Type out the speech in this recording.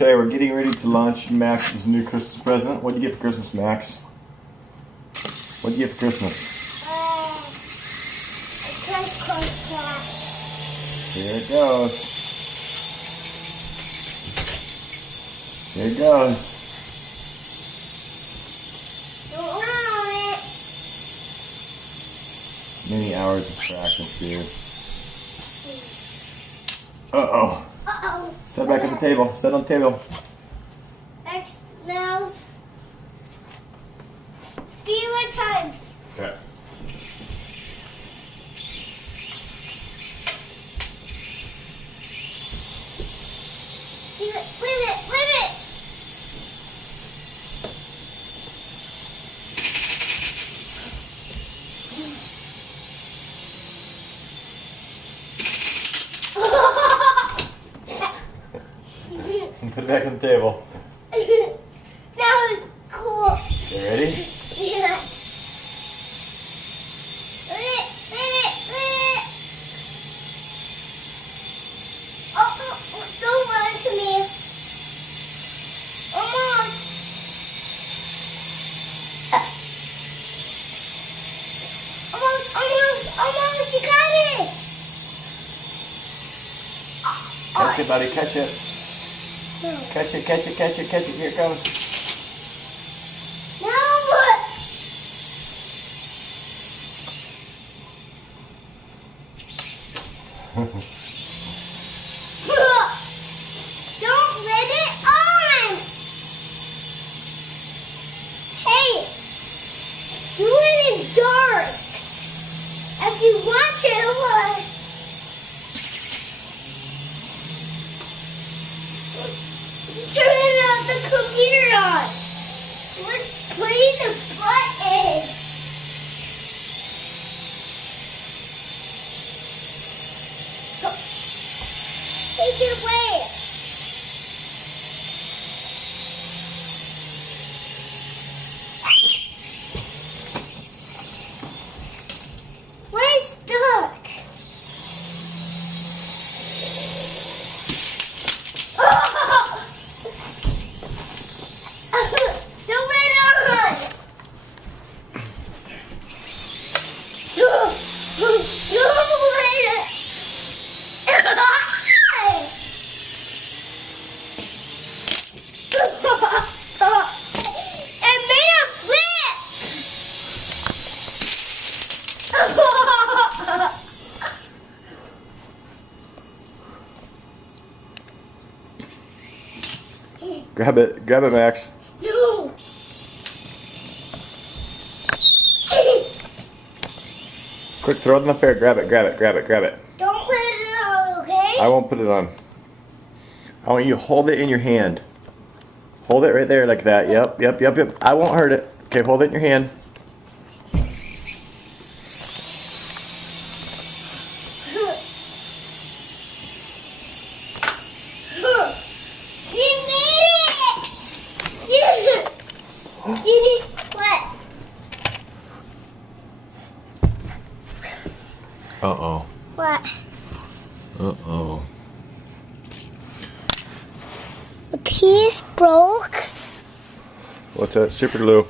Okay, we're getting ready to launch Max's new Christmas present. What do you get for Christmas, Max? What do you get for Christmas? A Crisscross cat. Here it goes. Here it goes. Don't want it. Many hours of practice here. Uh-oh. Uh-oh. Sit back at the table. Sit on the table. X nails. 3 more times. Okay. Leave it. And put it back on the table. That was cool. You ready? Yeah. Leave it. Oh, don't run to me. Almost. Almost. You got it. Catch it, buddy. Catch it. No. Catch it. Here it goes. No. Don't let it on. Hey, do it in dark. If you want to. Turn the computer on. Let's play the button. Take it away. We're stuck. Don't let it on. It made a flip. Grab it, Max. No. Quick, throw them up there. Grab it. Don't let it on, okay? I won't put it on. I want you to hold it in your hand. Hold it right there like that. Yep. I won't hurt it. Okay, hold it in your hand. You made it! You did what? Uh-oh. What? Uh-oh. The piece broke. What's that? Super glue.